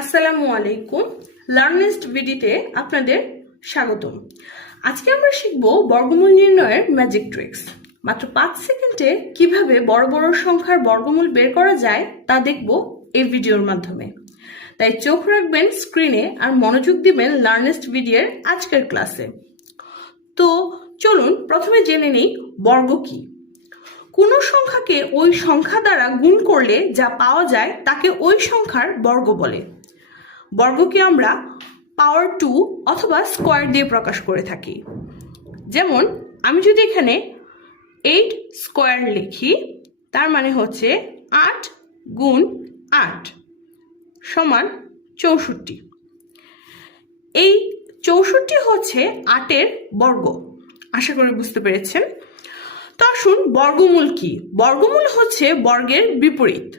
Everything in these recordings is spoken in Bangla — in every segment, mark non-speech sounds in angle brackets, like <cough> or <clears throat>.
আসসালামু আলাইকুম। লার্নেস্ট ভিডিতে আপনাদের স্বাগতম। আজকে আমরা শিখব বর্গমূল নির্ণয়ের ম্যাজিক ট্রিক্স মাত্র পাঁচ সেকেন্ডে কীভাবে বড় বড় সংখ্যার বর্গমূল বের করা যায় তা দেখব এই ভিডিওর মাধ্যমে। তাই চোখ রাখবেন স্ক্রিনে আর মনোযোগ দিবেন লার্নেস্ট ভিডিওর আজকের ক্লাসে তো চলুন প্রথমে জেনে নেই বর্গ কি। কোনো সংখ্যাকে ওই সংখ্যা দ্বারা গুণ করলে যা পাওয়া যায় তাকে ওই সংখ্যার বর্গ বলে। বর্গকে আমরা পাওয়ার টু অথবা স্কোয়ার দিয়ে প্রকাশ করে থাকি। যেমন, আমি যদি এখানে এইট স্কোয়ার লিখি, তার মানে হচ্ছে আট গুণ আট সমান চৌষট্টি। এই চৌষট্টি হচ্ছে আটের বর্গ। আশা করি বুঝতে পেরেছেন? তো আসুন, বর্গমূল কি? বর্গমূল হচ্ছে বর্গের বিপরীত।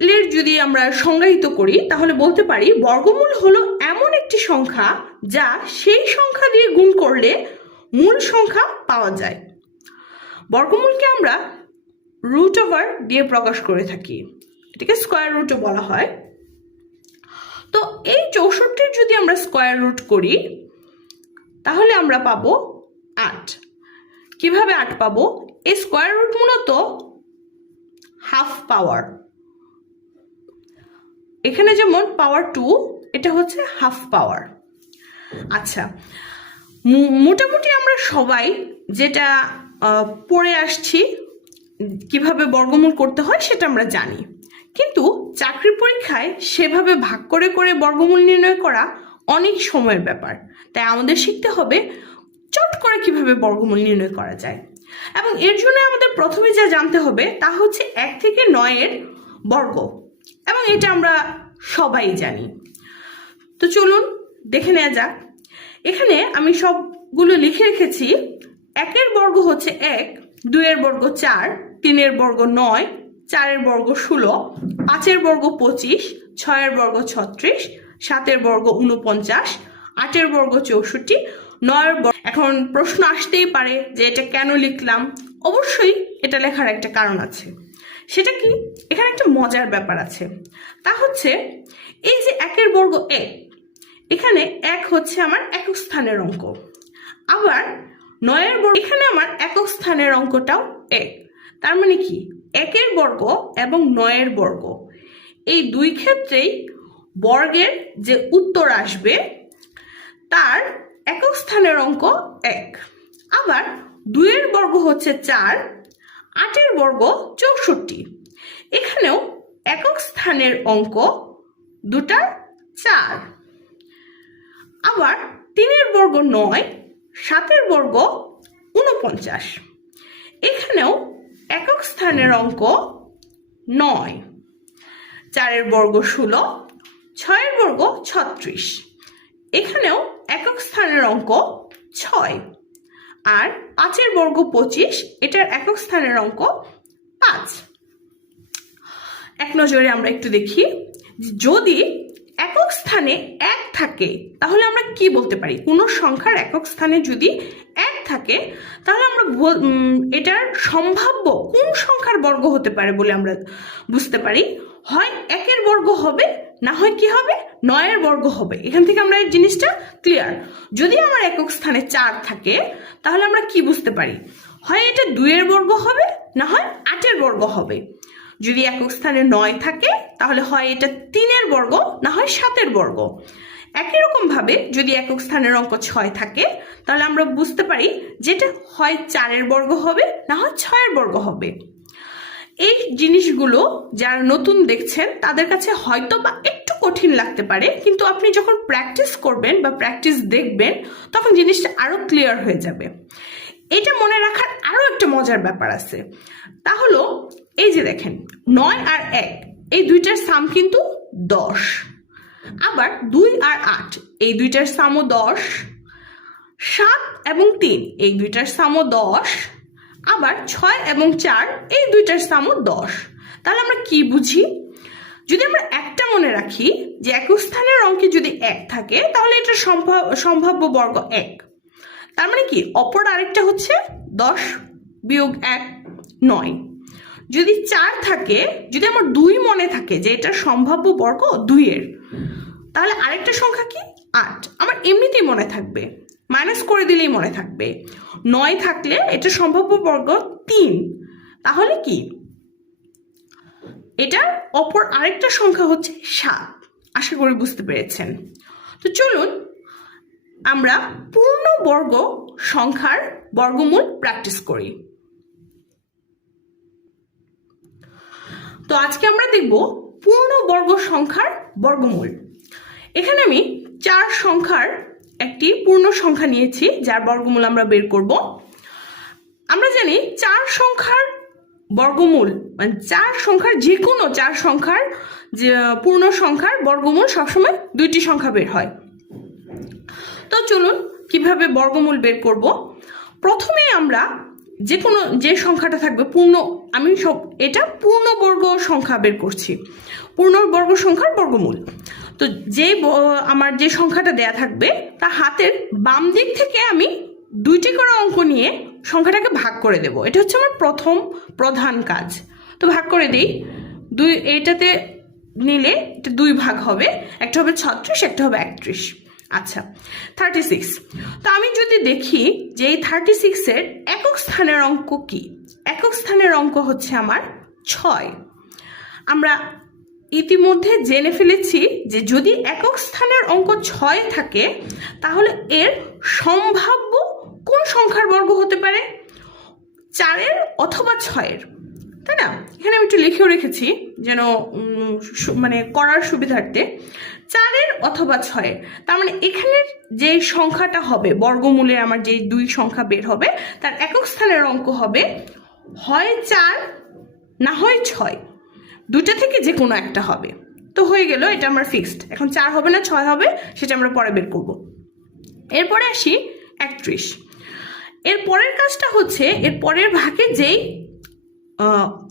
বর্গমূলের যদি আমরা সংজ্ঞায়িত করি, তাহলে বলতে পারি বর্গমূল হলো এমন একটি সংখ্যা যা সেই সংখ্যা দিয়ে গুণ করলে মূল সংখ্যা পাওয়া যায়। বর্গমূলকে আমরা রুট ওভার দিয়ে প্রকাশ করে থাকি। এটাকে স্কোয়ার রুটও বলা হয়। তো এই চৌষট্টির যদি আমরা স্কোয়ার রুট করি, তাহলে আমরা পাবো আট। কীভাবে আট পাবো? এই স্কোয়ার রুট মূলত হাফ পাওয়ার এখানে যেমন পাওয়ার টু এটা হচ্ছে হাফ পাওয়ার আচ্ছা মোটামুটি আমরা সবাই যেটা পড়ে আসছি, কীভাবে বর্গমূল করতে হয় সেটা আমরা জানি। কিন্তু চাকরি পরীক্ষায় সেভাবে ভাগ করে করে বর্গমূল নির্ণয় করা অনেক সময়ের ব্যাপার। তাই আমাদের শিখতে হবে চট করে কীভাবে বর্গমূল নির্ণয় করা যায়। এবং এর জন্য আমাদের প্রথমে যা জানতে হবে তা হচ্ছে এক থেকে নয়ের বর্গ। এবং এটা আমরা সবাই জানি। তো চলুন দেখে নেওয়া যাক। এখানে আমি সবগুলো লিখে রেখেছি। একের বর্গ হচ্ছে এক, দুইয়ের বর্গ চার, তিনের বর্গ নয়, চারের বর্গ ষোলো, পাঁচের বর্গ পঁচিশ, ছয়ের বর্গ ছত্রিশ, সাতের বর্গ উনপঞ্চাশ আটের বর্গ চৌষট্টি, নয়ের বর্গ এখন প্রশ্ন আসতেই পারে যে এটা কেন লিখলাম। অবশ্যই এটা লেখার একটা কারণ আছে। সেটা কি? এখানে একটা মজার ব্যাপার আছে। তা হচ্ছে, এই যে একের বর্গ এক এখানে এক হচ্ছে আমার একক স্থানের অঙ্ক। আবার নয়ের বর্গ, এখানে আমার একক স্থানের অঙ্কটাও এক তার মানে কি? একের বর্গ এবং নয়ের বর্গ। এই দুই ক্ষেত্রেই বর্গের যে উত্তর আসবে, তার একক স্থানের অঙ্ক এক। আবার দুইয়ের বর্গ হচ্ছে চার আটের বর্গ চৌষট্টি। এখানেও একক স্থানের অঙ্ক দুটা চার। আবার তিনের বর্গ নয়, সাতের বর্গ উনপঞ্চাশ এখানেও একক স্থানের অঙ্ক নয়। চারের বর্গ ষোলো, ছয়ের বর্গ ছত্রিশ। এখানেও একক স্থানের অঙ্ক ছয়। আর পাঁচের বর্গ পঁচিশ, এটার একক স্থানের অঙ্ক পাঁচ। এক নজরে আমরা একটু দেখি, যদি একক স্থানে এক থাকে, তাহলে আমরা কি বলতে পারি? কোনো সংখ্যার একক স্থানে যদি এক থাকে, তাহলে আমরা এটার সম্ভাব্য কোন সংখ্যার বর্গ হতে পারে বলে আমরা বুঝতে পারি? হয় একের বর্গ হবে না হয় কি হবে? নয়ের বর্গ হবে। এখান থেকে আমরা এই জিনিসটা ক্লিয়ার যদি আমার একক স্থানে চার থাকে, তাহলে আমরা কি বুঝতে পারি? হয় এটা দুইয়ের বর্গ হবে, না হয় আটের বর্গ হবে। যদি একক স্থানে নয় থাকে, তাহলে হয় এটা তিনের বর্গ, না হয় সাতের বর্গ। একই রকম ভাবে যদি একক স্থানের অঙ্ক ছয় থাকে, তাহলে আমরা বুঝতে পারি যেটা হয় চারের বর্গ হবে, না হয় ছয়ের বর্গ হবে। এই জিনিসগুলো যারা নতুন দেখছেন, তাদের কাছে হয়তো বা একটু কঠিন লাগতে পারে, কিন্তু আপনি যখন প্র্যাকটিস করবেন বা প্র্যাকটিস দেখবেন, তখন জিনিসটা আরও ক্লিয়ার হয়ে যাবে। এটা মনে রাখার আরও একটা মজার ব্যাপার আছে। তা হলো, এই যে দেখেন, নয় আর এক, এই দুইটার সাম কিন্তু দশ। আবার দুই আর আট, এই দুইটার সামও দশ। সাত এবং তিন, এই দুইটার সামও দশ। আবার ছয় এবং চার, এই দুইটার সামও দশ। তাহলে আমরা কি বুঝি? যদি আমরা একটা মনে রাখি যে একক স্থানের অঙ্কে যদি এক থাকে, তাহলে এটা সম্ভব- সম্ভাব্য বর্গ এক। তার মানে কি? অপর আরেকটা হচ্ছে দশ বিয়োগ এক নয়। যদি চার থাকে, যদি আমার দুই মনে থাকে যে এটা সম্ভাব্য বর্গ দুইয়ের, তাহলে আরেকটা সংখ্যা কি? আট। আমার এমনিতেই মনে থাকবে মাইনাস করে দিলেই মনে থাকবে। নয় থাকলে এটা সম্ভাব্য বর্গ তিন। তাহলে কি? এটার অপর আরেকটা সংখ্যা হচ্ছে সাত। আশা করি বুঝতে পেরেছেন। তো চলুন আমরা পূর্ণ বর্গ সংখ্যার বর্গমূল প্র্যাকটিস করি। তো আজকে আমরা দেখব পূর্ণ বর্গ সংখ্যার বর্গমূল। এখানে আমি চার সংখ্যার একটি পূর্ণ সংখ্যা নিয়েছি, যার বর্গমূল আমরা বের করব। আমরা জানি চার সংখ্যার বর্গমূল মানে চার সংখ্যার যে কোনো চার সংখ্যার যে পূর্ণ সংখ্যার বর্গমূল সবসময় দুইটি সংখ্যা বের হয়। তো চলুন কীভাবে বর্গমূল বের করব। প্রথমে আমরা যে কোনো যে সংখ্যাটা থাকবে পূর্ণ, আমি সব, এটা পূর্ণবর্গ সংখ্যা বের করছি। পূর্ণবর্গ সংখ্যার বর্গমূল। তো যে আমার যে সংখ্যাটা দেয়া থাকবে, তা হাতের বাম দিক থেকে আমি দুইটি করে অঙ্ক নিয়ে সংখ্যাটাকে ভাগ করে দেব। এটা হচ্ছে আমার প্রথম প্রধান কাজ। তো ভাগ করে দিই। দুই, এটাতে নিলে এটা দুই ভাগ হবে। একটা হবে ছত্রিশ, একটা হবে একত্রিশ। আচ্ছা থার্টি সিক্স তো আমি যদি দেখি যে এই থার্টি সিক্সের একক স্থানের অঙ্ক কি? একক স্থানের অঙ্ক হচ্ছে আমার ছয়। আমরা ইতিমধ্যে জেনে ফেলেছি যে যদি একক স্থানের অঙ্ক ছয় থাকে, তাহলে এর সম্ভাব্য কোন সংখ্যার বর্গ হতে পারে? চারের অথবা ছয়ের, তাই না? এখানে আমি একটু লিখেও রেখেছি যেন মানে করার সুবিধার্থে। চারের অথবা ছয়ের, তার মানে এখানের যে সংখ্যাটা হবে, বর্গমূলে আমার যে দুই সংখ্যা বের হবে, তার একক স্থানের অঙ্ক হবে হয় চার না হয় ছয়। দুটা থেকে যে কোনো একটা হবে। তো হয়ে গেল, এটা আমার ফিক্সড এখন চার হবে না, ছয় হবে, সেটা আমরা পরে বের করব। এরপরে আসি একত্রিশ। এর পরের কাজটা হচ্ছে, এর পরের ভাগে যেই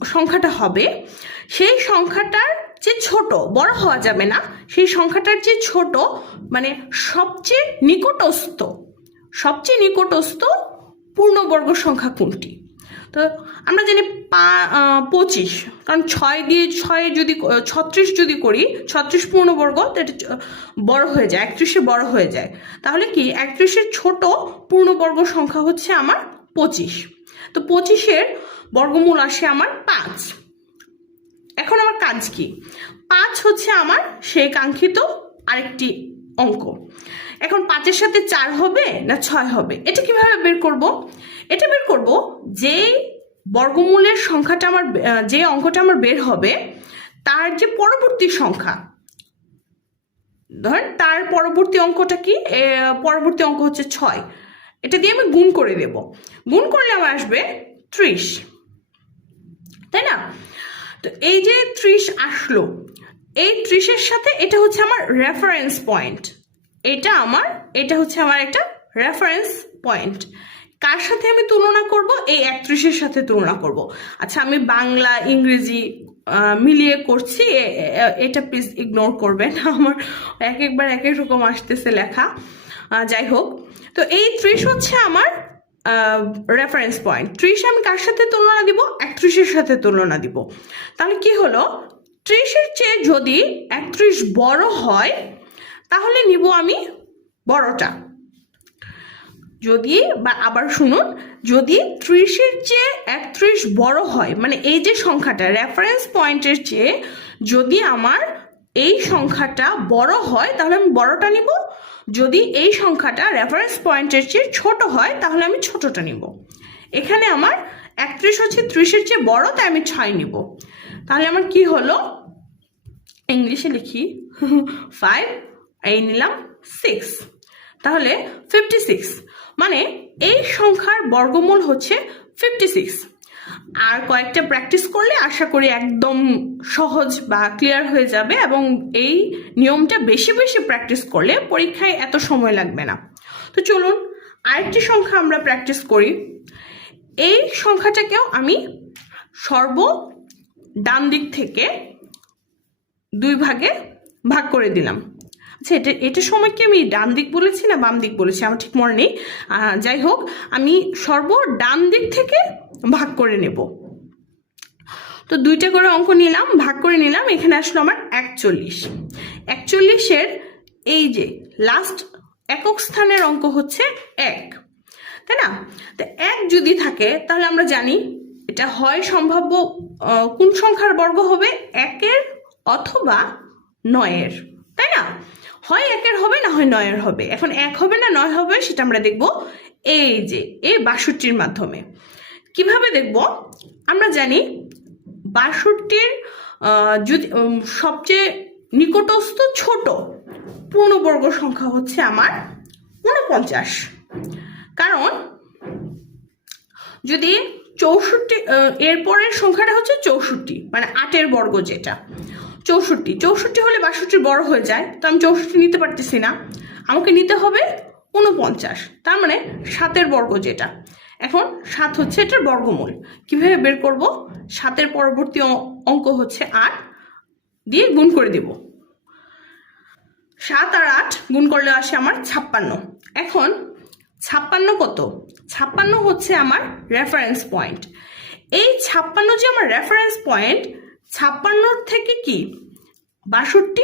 সংখ্যাটা হবে, সেই সংখ্যাটার যে ছোট, বড় হওয়া যাবে না, সেই সংখ্যাটার যে ছোট মানে সবচেয়ে নিকটস্থ সবচেয়ে নিকটস্থ পূর্ণবর্গ সংখ্যা কোনটি? তো আমরা জানি পা পঁচিশ। কারণ ছয় দিয়ে ছয় যদি, ছত্রিশ যদি করি, ছত্রিশ পূর্ণবর্গ তো এটা বড় হয়ে যায়, একত্রিশে বড় হয়ে যায়। তাহলে কি একত্রিশের ছোট পূর্ণবর্গ সংখ্যা হচ্ছে আমার পঁচিশ। তো পঁচিশের বর্গমূল আসে আমার পাঁচ। এখন আমার কাজ কি? পাঁচ হচ্ছে আমার সেই কাঙ্ক্ষিত আরেকটি অঙ্ক। এখন পাঁচের সাথে চার হবে না ছয় হবে? এটা কীভাবে বের করব? এটা বের করব যে বর্গমূলের সংখ্যাটা আমার যে অঙ্কটা আমার বের হবে, তার যে পরবর্তী সংখ্যা ধরেন তার পরবর্তী অঙ্কটা কি? পরবর্তী অঙ্ক হচ্ছে ছয়। এটা দিয়ে আমি গুণ করে দেব। গুণ করলে আমার আসবে ত্রিশ। তাই না? তো এই যে ত্রিশ আসলো, এই ত্রিশের সাথে এটা হচ্ছে আমার রেফারেন্স পয়েন্ট এটা আমার, এটা হচ্ছে আমার একটা রেফারেন্স পয়েন্ট কার সাথে আমি তুলনা করব? এই একত্রিশের সাথে তুলনা করব। আচ্ছা আমি বাংলা, ইংরেজি মিলিয়ে করছি এটা প্লিজ ইগনোর করবেন। <laughs> আমার এক একবার এক এক রকম আসতেছে লেখা। যাই হোক, তো এই ত্রিশ হচ্ছে আমার রেফারেন্স পয়েন্ট ত্রিশ আমি কার সাথে তুলনা দিব? একত্রিশের সাথে তুলনা দিব। তাহলে কি হলো? ত্রিশের চেয়ে যদি একত্রিশ বড় হয় তাহলে নিব আমি বড়টা। যদি বা আবার শুনুন, যদি ত্রিশের চেয়ে একত্রিশ বড় হয় মানে এই যে সংখ্যাটা রেফারেন্স পয়েন্টের চেয়ে যদি আমার এই সংখ্যাটা বড় হয়, তাহলে আমি বড়টা নিব। যদি এই সংখ্যাটা রেফারেন্স পয়েন্টের চেয়ে ছোট হয়, তাহলে আমি ছোটটা নিব। এখানে আমার একত্রিশ হচ্ছে ত্রিশের চেয়ে বড়, তাই আমি ছয় নিব। তাহলে আমার কি হলো? ইংলিশে লিখি <laughs> ফাইভ এই নিলাম সিক্স তাহলে ফিফটি সিক্স মানে এই সংখ্যার বর্গমূল হচ্ছে ফিফটি সিক্স আর কয়েকটা প্র্যাকটিস করলে আশা করি একদম সহজ বা ক্লিয়ার হয়ে যাবে এবং এই নিয়মটা বেশি বেশি প্র্যাকটিস করলে পরীক্ষায় এত সময় লাগবে না। তো চলুন আরেকটি সংখ্যা আমরা প্র্যাকটিস করি। এই সংখ্যাটাকেও আমি সর্ব ডান দিক থেকে দুই ভাগে ভাগ করে দিলাম। আচ্ছা এটা এটার সময় কি আমি ডান দিক বলেছি না বাম দিক বলেছি, আমার ঠিক মনে নেই। যাই হোক, আমি সর্ব ডান দিক থেকে ভাগ করে নেব। তো দুইটা করে অঙ্ক নিলাম, ভাগ করে নিলাম, এখানে আসলো আমার একচল্লিশ। একচল্লিশের এই যে লাস্ট একক স্থানের অঙ্ক হচ্ছে এক, তাই না? তো এক যদি থাকে, তাহলে আমরা জানি এটা হয় সম্ভাব্য কোন সংখ্যার বর্গ হবে? একের অথবা নয়ের, তাই না? হয় একের হবে, না হয় নয়ের হবে। এখন এক হবে না নয় হবে, সেটা আমরা দেখব এই যে এই বাষট্টির মাধ্যমে। কীভাবে দেখব? আমরা জানি বাষট্টির যদি সবচেয়ে নিকটস্থ ছোট পূর্ণবর্গ সংখ্যা হচ্ছে আমার ঊনপঞ্চাশ। কারণ যদি চৌষট্টি এরপরের সংখ্যাটা হচ্ছে চৌষট্টি মানে আটের বর্গ যেটা। চৌষট্টি। চৌষট্টি হলে বাষট্টির বড় হয়ে যায়, তো আমি চৌষট্টি নিতে পারতেছি না। আমাকে নিতে হবে উনপঞ্চাশ তার মানে সাতের বর্গ যেটা। এখন সাত হচ্ছে এটার বর্গমূল। কীভাবে বের করব? সাতের পরবর্তী অঙ্ক হচ্ছে আট দিয়ে গুণ করে দিব। সাত আর আট গুণ করলে আসে আমার ছাপ্পান্ন। এখন ছাপ্পান্ন কত? ছাপ্পান্ন হচ্ছে আমার রেফারেন্স পয়েন্ট এই ছাপ্পান্ন যে আমার রেফারেন্স পয়েন্ট ছাপ্পান্নর থেকে কি? বাষট্টি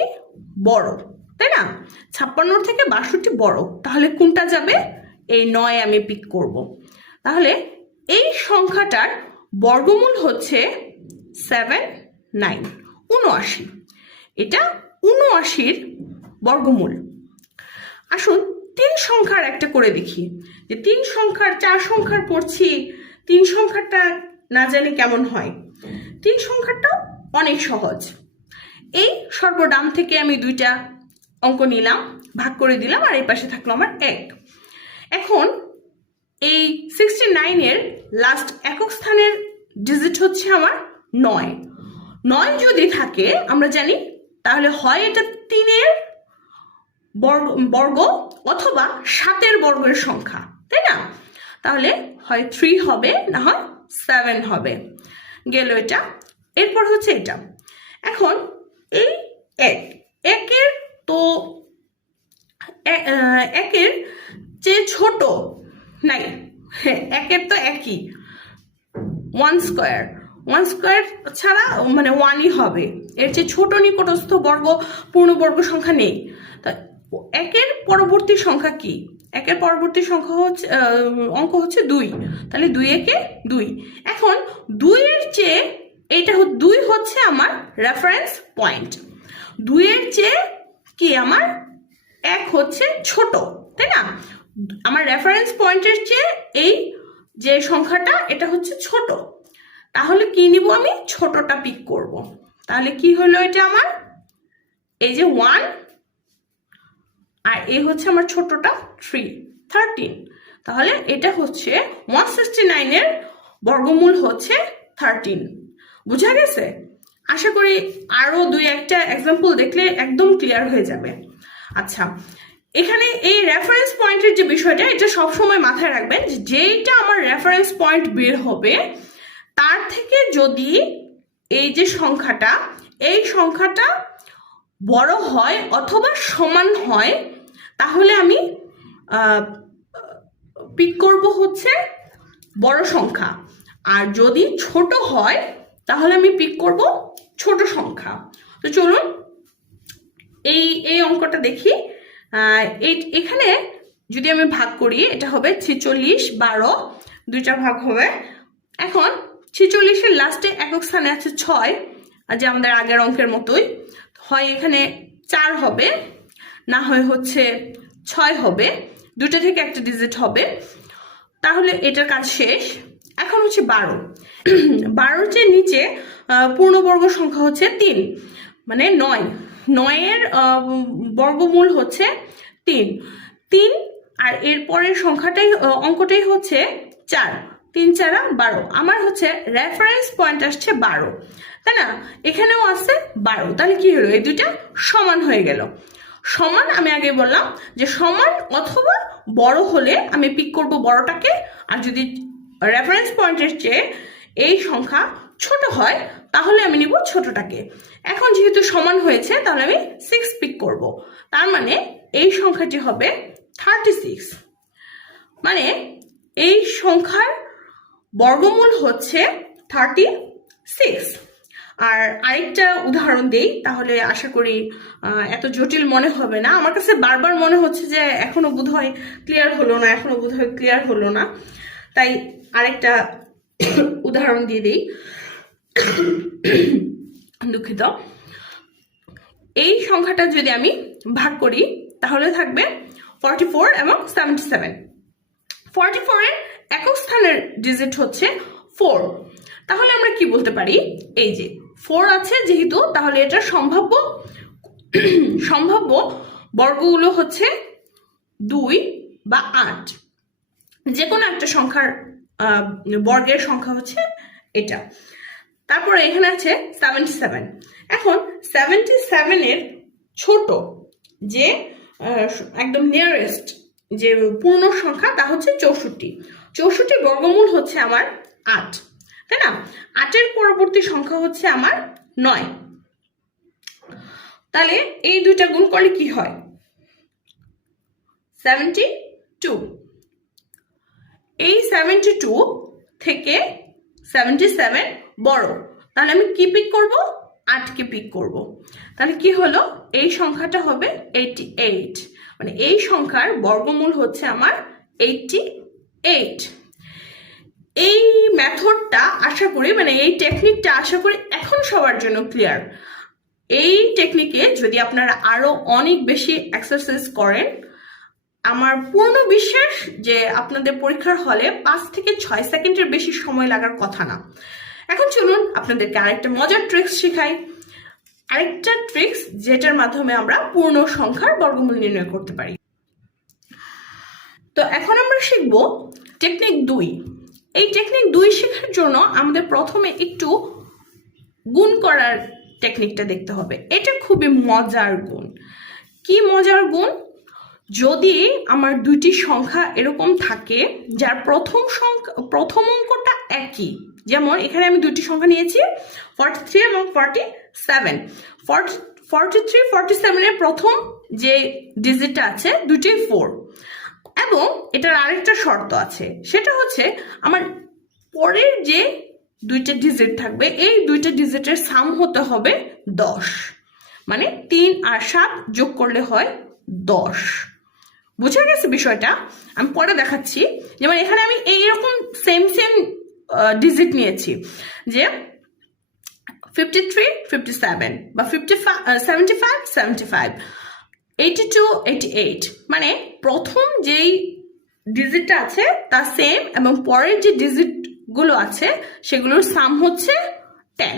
বড়, তাই না? ছাপ্পান্নর থেকে বাষট্টি বড়। তাহলে কোনটা যাবে? এই নয় আমি পিক করব। তাহলে এই সংখ্যাটার বর্গমূল হচ্ছে সেভেন নাইন উনআশি। এটা উনআশির বর্গমূল। আসুন তিন সংখ্যার একটা করে দেখি। যে তিন সংখ্যার চার সংখ্যার পড়ছি, তিন সংখ্যাটা না জানি কেমন হয়। তিন সংখ্যাটা অনেক সহজ। এই সর্বডাম থেকে আমি দুইটা অঙ্ক নিলাম, ভাগ করে দিলাম, আর এই পাশে থাকল আমার এক। এখন এই সিক্সটি নাইনের লাস্ট একক স্থানের ডিজিট হচ্ছে আমার নয়। নয় যদি থাকে, আমরা জানি, তাহলে হয় এটা তিনের বর্গ বর্গ অথবা সাতের বর্গের সংখ্যা, তাই না? তাহলে হয় থ্রি হবে, না হয় সেভেন হবে। গেল এটা এরপর হচ্ছে এটা। এখন এই এক একের তো একের যে ছোট নাই। হ্যাঁ, একের তো একই। ওয়ান স্কোয়ার ওয়ান স্কোয়ার ছাড়া মানে ওয়ানই হবে। এর যে ছোট নিকটস্থ বর্গ পূর্ণবর্গ সংখ্যা নেই। তা একের পরবর্তী সংখ্যা কি? একের পরবর্তী সংখ্যা হচ্ছে অঙ্ক হচ্ছে দুই। তাহলে দুই একে দুই। এখন দুইয়ের চেয়ে এইটা দুই হচ্ছে আমার রেফারেন্স পয়েন্ট দুইয়ের চেয়ে কি আমার? এক হচ্ছে ছোট, তাই না? আমার রেফারেন্স পয়েন্টের চেয়ে এই যে সংখ্যাটা, এটা হচ্ছে ছোট। তাহলে কি নিব আমি? ছোটটা পিক করব। তাহলে কি হলো এটা আমার? এই যে ওয়ান আর এই হচ্ছে আমার ছোটটা থ্রি থার্টিন তাহলে এটা হচ্ছে ওয়ান সিক্সটি নাইনের বর্গমূল হচ্ছে থার্টিন বুঝা গেছে? আশা করি আরও দুই একটা এক্সাম্পল দেখলে একদম ক্লিয়ার হয়ে যাবে। আচ্ছা এখানে এই রেফারেন্স পয়েন্টের যে বিষয়টা, এটা সবসময় মাথায় রাখবেন যেইটা আমার রেফারেন্স পয়েন্ট বের হবে, তার থেকে যদি এই যে সংখ্যাটা, এই সংখ্যাটা বড় হয় অথবা সমান হয়, তাহলে আমি পিক করব হচ্ছে বড় সংখ্যা। আর যদি ছোট হয় তাহলে আমি পিক করব ছোট সংখ্যা। তো চলুন, এই এই অঙ্কটা দেখি। এখানে যদি আমি ভাগ করি, এটা হবে ছেচল্লিশ, বারো, দুইটা ভাগ হবে। এখন ছেচল্লিশের লাস্টে একক স্থানে আছে ছয় যে আমাদের আগের অঙ্কের মতোই, হয় এখানে চার হবে, না হয় হচ্ছে ছয় হবে দুটো থেকে একটা ডিজিট হবে। তাহলে এটার কাজ শেষ। এখন হচ্ছে বারো। <clears throat> বারোর যে নিচে পূর্ণবর্গ সংখ্যা হচ্ছে তিন। মানে নয়। নয়ের বর্গমূল হচ্ছে তিন। তিন আর এর পরের সংখ্যাটাই অঙ্কটাই হচ্ছে চার। তিন চারা বারো। আমার হচ্ছে রেফারেন্স পয়েন্ট আসছে বারো। তাই না? এখানেও আছে বারো। তাহলে কি হলো? এই দুইটা সমান হয়ে গেল। সমান আমি আগে বললাম যে সমান অথবা বড় হলে আমি পিক করব বড়টাকে। আর যদি রেফারেন্স পয়েন্টের চেয়ে এই সংখ্যা ছোট হয়, তাহলে আমি নিব ছোটটাকে। এখন যেহেতু সমান হয়েছে, তাহলে আমি সিক্স পিক করব। তার মানে এই সংখ্যাটি হবে থার্টি সিক্স মানে এই সংখ্যার বর্গমূল হচ্ছে থার্টি সিক্স আর আরেকটা উদাহরণ দেই, তাহলে আশা করি এত জটিল মনে হবে না। আমার কাছে বারবার মনে হচ্ছে যে এখনও বোধহয় ক্লিয়ার হলো না, এখনও বোধহয় ক্লিয়ার হলো না। তাই আরেকটা উদাহরণ দিয়ে দিই। দুঃখিত। এই সংখ্যাটা যদি আমি ভাগ করি, তাহলে থাকবে ফর্টি ফোর এবং সেভেন্টি সেভেন ফর্টি ফোরের একক স্থানের ডিজিট হচ্ছে ফোর তাহলে আমরা কি বলতে পারি? এই যে ফোর আছে যেহেতু, তাহলে এটা সম্ভাব্য সম্ভাব্য বর্গগুলো হচ্ছে দুই বা আট। যে কোনো একটা সংখ্যার বর্গের সংখ্যা হচ্ছে এটা। তারপরে এখানে আছে সেভেন্টি সেভেন এখন সেভেন্টি সেভেনের ছোট যে একদম নিয়ারেস্ট যে পূর্ণ সংখ্যা, তা হচ্ছে চৌষট্টি। চৌষট্টি বর্গমূল হচ্ছে আমার আট, তাই না? আটের পরবর্তী সংখ্যা হচ্ছে আমার নয়। তাহলে এই দুইটা গুণ করলে কি হয়? সেভেন্টি টু এই সেভেন্টি টু থেকে সেভেন্টি সেভেন বড়। তাহলে আমি কি পিক করব? আটকে পিক করব। তাহলে কি হলো? এই সংখ্যাটা হবে এইটি এইট মানে এই সংখ্যার বর্গমূল হচ্ছে আমার এইটটি এইট এই মেথডটা আশা করি মানে এই টেকনিকটা আশা করি এখন সবার জন্য ক্লিয়ার এই টেকনিকে যদি আপনারা আরও অনেক বেশি এক্সারসাইজ করেন আমার পূর্ণ বিশ্বাস যে আপনাদের পরীক্ষার হলে পাঁচ থেকে ছয় সেকেন্ডের বেশি সময় লাগার কথা না। এখন চলুন আপনাদেরকে আরেকটা মজার ট্রিক্স শেখাই। আরেকটা ট্রিক্স যেটার মাধ্যমে আমরা পূর্ণ সংখ্যার বর্গমূল নির্ণয় করতে পারি। তো এখন আমরা শিখব টেকনিক দুই। এই টেকনিক দুই শেখার জন্য আমাদের প্রথমে একটু গুণ করার টেকনিকটা দেখতে হবে। এটা খুবই মজার গুণ। কি মজার গুণ? যদি আমার দুইটি সংখ্যা এরকম থাকে, যার প্রথম সংখ্যা, প্রথম অঙ্কটা একই, যেমন এখানে আমি দুইটি সংখ্যা নিয়েছি ফর্টি থ্রি এবং forty seven forty forty three forty সেভেনের প্রথম যে ডিজিটটা আছে দুটি ফোর এবং এটার আরেকটা শর্ত আছে, সেটা হচ্ছে আমার পরের যে দুইটা ডিজিট থাকবে, এই দুইটা ডিজিটের সাম হতে হবে দশ। মানে তিন আর সাত যোগ করলে হয় দশ। বুঝে গেছে বিষয়টা? আমি পরে দেখাচ্ছি। যেমন এখানে আমি এইরকম সেম সেম ডিজিট নিয়েছি যে ফিফটি থ্রি ফিফটি সেভেন বা fifty seventy five seventy five eighty two eighty eight মানে প্রথম যেই ডিজিটটা আছে তা সেম এবং পরের যে ডিজিটগুলো আছে সেগুলোর সাম হচ্ছে টেন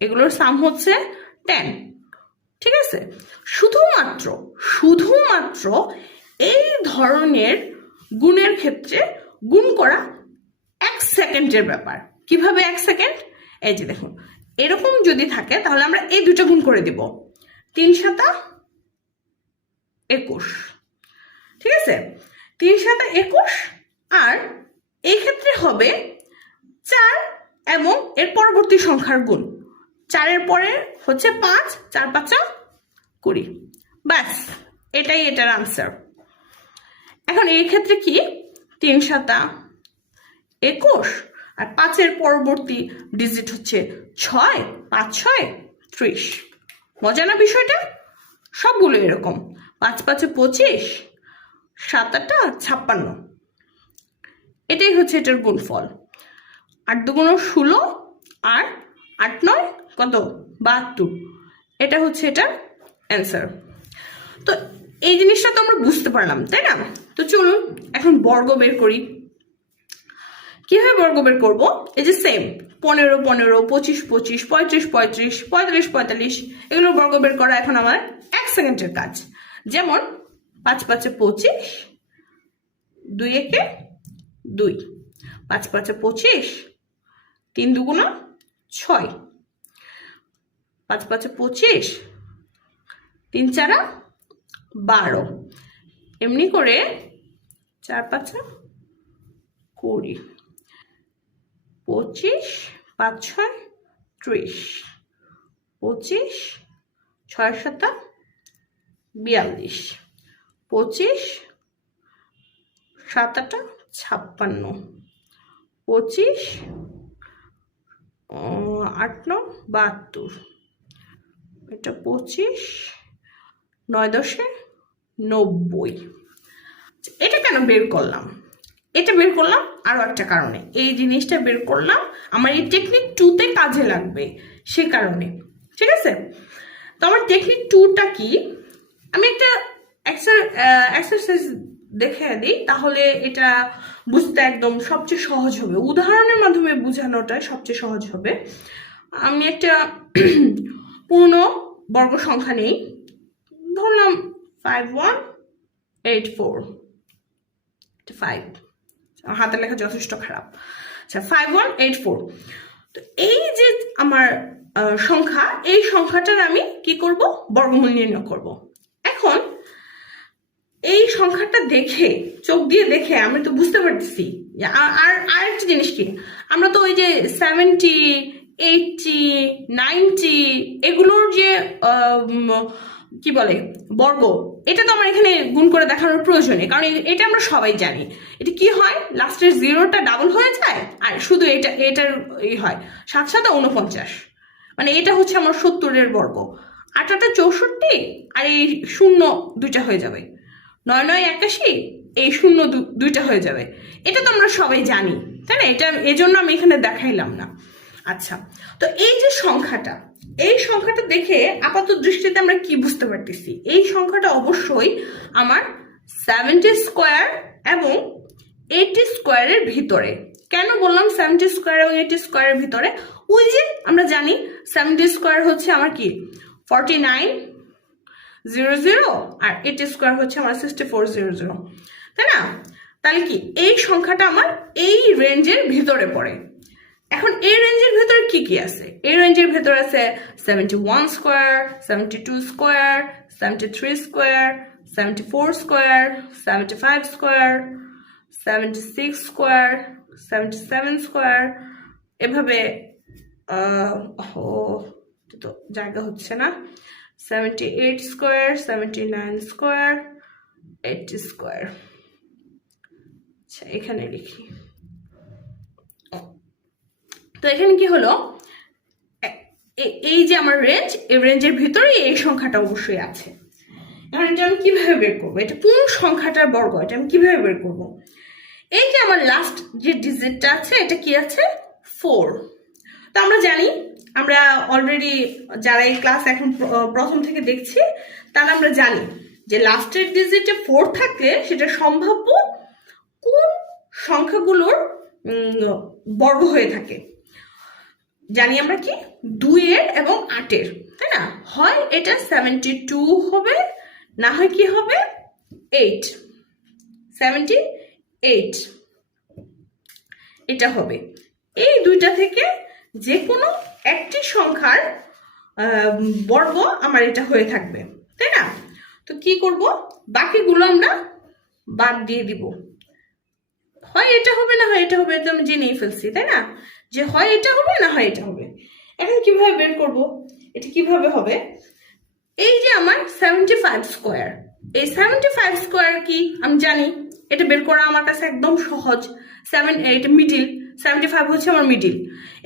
এগুলোর সাম হচ্ছে টেন ঠিক আছে? শুধুমাত্র শুধুমাত্র এই ধরনের গুণের ক্ষেত্রে গুণ করা এক সেকেন্ডের ব্যাপার। কীভাবে এক সেকেন্ড? এই যে দেখুন, এরকম যদি থাকে, তাহলে আমরা এই দুটো গুণ করে দিব। তিন সাতা একুশ। ঠিক আছে? তিন সাতা একুশ, আর এই ক্ষেত্রে হবে চার এবং এর পরবর্তী সংখ্যার গুণ। চারের পরে হচ্ছে পাঁচ, চার পাঁচা কুড়ি। ব্যাস, এটাই এটার আনসার এখন এই ক্ষেত্রে কি? তিন সাতা একুশ। আর পাঁচের পরবর্তী ডিজিট হচ্ছে ছয়, পাঁচ ছয়, ত্রিশ। মজা না বিষয়টা? সবগুলো এরকম। পাঁচ, পাঁচে পঁচিশ সাত আটটা ছাপ্পান্ন। এটাই হচ্ছে এটার গুণফল। আট দুগুণ ষোলো আর আট নয় কত? বাহাত্তর। এটা হচ্ছে এটার অ্যান্সার তো এই জিনিসটা তো আমরা বুঝতে পারলাম, তাই না? তো চলুন এখন বর্গ বের করি। কীভাবে বর্গ বের করব? এই যে সেম পনেরো পনেরো, পঁচিশ পঁচিশ, পঁয়ত্রিশ পঁয়ত্রিশ পঁয়ত্রিশ পঁয়তাল্লিশ, এগুলো বর্গ বের করা এখন আমার এক সেকেন্ডের কাজ। যেমন পাঁচ, পাঁচে, পঁচিশ, দুই, একে দুই, পাঁচ, পাঁচে, পঁচিশ, তিন দুগুণ ছয়, পাঁচ, পাঁচে, পঁচিশ, তিন চারা বারো, এমনি করে চার পাঁচা কুড়ি। পঁচিশ, পাঁচ ছয়, ত্রিশ। পঁচিশ, ছয় সাতা, বিয়াল্লিশ। পঁচিশ, সাত আটা, ছাপ্পান্ন। পঁচিশ আট নং, বাহাত্তর। এটা পঁচিশ, নয় দশে নব্বই। এটা কেন বের করলাম? এটা বের করলাম আরও একটা কারণে। এই জিনিসটা বের করলাম, আমার এই টেকনিক টুতে কাজে লাগবে সে কারণে। ঠিক আছে? তো আমার টেকনিক টুটা কি? আমি একটা এক্সারসাইজ দেখে দিই তাহলে এটা বুঝতে একদম সবচেয়ে সহজ হবে। উদাহরণের মাধ্যমে বোঝানোটা সবচেয়ে সহজ হবে। আমি একটা <clears throat> পূর্ণ বর্গ সংখ্যা নেই। ধরলাম five one eight four five হাতের লেখা যথেষ্ট খারাপ। আচ্ছা ফাইভ ওয়ান এইট ফোর তো এই যে আমার সংখ্যা, এই সংখ্যাটার আমি কি করব? বর্গমূল নির্ণয় করব। এখন এই সংখ্যাটা দেখে, চোখ দিয়ে দেখে আমি তো বুঝতে পারতেছি। আর আর জিনিস কি? আমরা তো ওই যে সেভেন্টি এইটটি নাইনটি এগুলোর যে কি বলে, বর্গ এটা তো আমার এখানে গুণ করে দেখানোর প্রয়োজন কারণ এটা আমরা সবাই জানি। এটা কি হয়? লাস্টের জিরোটা ডাবল হয়ে যায়, আর শুধু এটা এটার ই হয়। সাত সাথে উনপঞ্চাশ মানে এটা হচ্ছে আমার সত্তরের বর্গ। আটাটা চৌষট্টি, আর এই শূন্য দুইটা হয়ে যাবে। নয় নয় একাশি, এই শূন্য দুইটা হয়ে যাবে। এটা তো আমরা সবাই জানি, তাই না? এটা এজন্য আমি এখানে দেখাইলাম না। আচ্ছা তো এই যে সংখ্যাটা এই সংখ্যাটা দেখে আপাত দৃষ্টিতে আমরা কি বুঝতে পারতেছি? এই সংখ্যাটা অবশ্যই আমার সেভেন্টি স্কোয়ার এবং এইটি স্কোয়ারের ভিতরে। কেন বললাম সেভেন্টি স্কোয়ার এবং এইটি স্কোয়ারের ভিতরে? ওই যে আমরা জানি সেভেন্টি স্কোয়ার হচ্ছে আমার কি? ফর্টি নাইন জিরো জিরো আর এইটি স্কোয়ার হচ্ছে আমার সিক্সটি ফোর জিরো জিরো তাই না? তাহলে কি? এই সংখ্যাটা আমার এই রেঞ্জের ভিতরে পড়ে। এখন এই রেঞ্জের ভেতরে কি কি আছে? এই রেঞ্জের ভেতর আছে seventy one square seventy two square seventy three square seventy four square seventy five square seventy six square seventy seven square এভাবে ও তো জায়গা হচ্ছে না। Seventy eight square seventy nine square eighty square আচ্ছা এখানে লিখি। তো এখানে কি হলো? এই যে আমার রেঞ্জ এই রেঞ্জের ভিতরে এই সংখ্যাটা অবশ্যই আছে। এখন এটা আমি কীভাবে বের করব? এটা কোন সংখ্যাটার বর্গ? এটা আমি কীভাবে বের করব? এই যে আমার লাস্ট যে ডিজিটটা আছে, এটা কি আছে? ফোর তো আমরা জানি, আমরা অলরেডি যারা এই ক্লাস এখন প্রথম থেকে দেখছি তারা আমরা জানি যে লাস্টের ডিজিটে ফোর থাকলে সেটা সম্ভাব্য কোন সংখ্যাগুলোর বর্গ হয়ে থাকে। জানি আমরা কি? দুইয়ের এবং আটের, তাই না? হয় এটা সেভেন্টি টু হবে, না হয় কি হবে? এইট সেভেন্টি এইট এটা হবে। এই দুইটা থেকে যে কোনো একটি সংখ্যার বর্গ আমার এটা হয়ে থাকবে, তাই না? তো কি করব? বাকিগুলো আমরা বাদ দিয়ে দিব। হয় এটা হবে, না হয় এটা হবে, এটা আমি জেনেই ফেলছি, তাই না? যে হয় এটা হবে না হয় এটা হবে। এখন কীভাবে বের করব? এটা কীভাবে হবে? এই যে আমার সেভেন্টি ফাইভ স্কোয়ার এই সেভেন্টি ফাইভ স্কোয়ার কি? আমি জানি। এটা বের করা আমার কাছে একদম সহজ। সেভেন এটা মিডিল সেভেন্টি ফাইভ হচ্ছে আমার মিডিল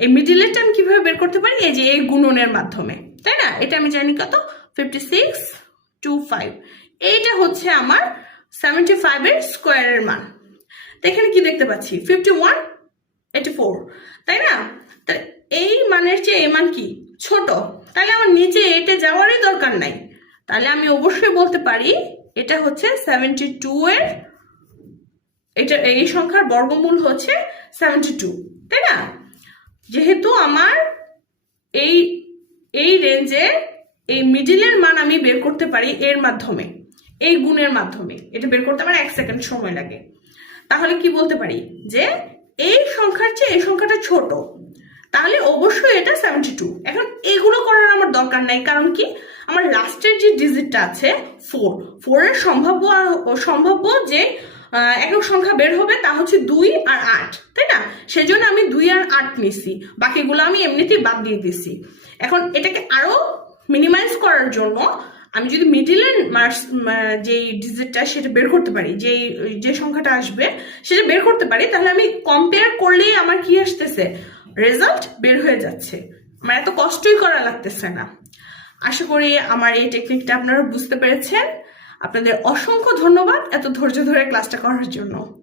এই মিডিলেরটা আমি কীভাবে বের করতে পারি? এই যে এই গুণনের মাধ্যমে। তাই না? এটা আমি জানি কত? ফিফটি সিক্স টু ফাইভ এইটা হচ্ছে আমার সেভেন্টি ফাইভের স্কোয়ারের মান। তো এখানে কি দেখতে পাচ্ছি? ফিফটি ওয়ান এইটি ফোর তাই না? তা এই মানের চেয়ে এ মান কি? ছোট। তাহলে আমার নিচে এটা যাওয়ারই দরকার নাই। তাহলে আমি অবশ্যই বলতে পারি এটা হচ্ছে সেভেন্টি টু এর এটা এই সংখ্যার বর্গমূল হচ্ছে সেভেন্টি টু তাই না? যেহেতু আমার এই এই রেঞ্জে এই মিডিলের মান আমি বের করতে পারি এর মাধ্যমে, এই গুণের মাধ্যমে। এটা বের করতে আমার এক সেকেন্ড সময় লাগে। তাহলে কি বলতে পারি? যে এই সংখ্যাটা ছোট, তাহলে অবশ্যই এটা সেভেন্টি টু এখন এগুলো করার আমার দরকার নাই, কারণ কি? আমার লাস্টের যে ডিজিটটা আছে ফোর ফোরের সম্ভাব্য সম্ভাব্য যে একক সংখ্যা বের হবে তা হচ্ছে দুই আর আট, তাই না? সেজন্য আমি দুই আর আট নিছি, বাকিগুলো আমি এমনিতেই বাদ দিয়ে দিছি। এখন এটাকে আরও মিনিমাইজ করার জন্য আমি যদি মিডিলের মার্কস যেই ডিজিটটা সেটা বের করতে পারি, যেই, যে সংখ্যাটা আসবে, সেটা বের করতে পারি, তাহলে আমি কম্পেয়ার করলেই আমার কি আসতেছে? রেজাল্ট বের হয়ে যাচ্ছে। আমার এত কষ্টই করা লাগতেছে না। আশা করি আমার এই টেকনিকটা আপনারা বুঝতে পেরেছেন। আপনাদের অসংখ্য ধন্যবাদ এত ধৈর্য ধরে ক্লাসটা করার জন্য।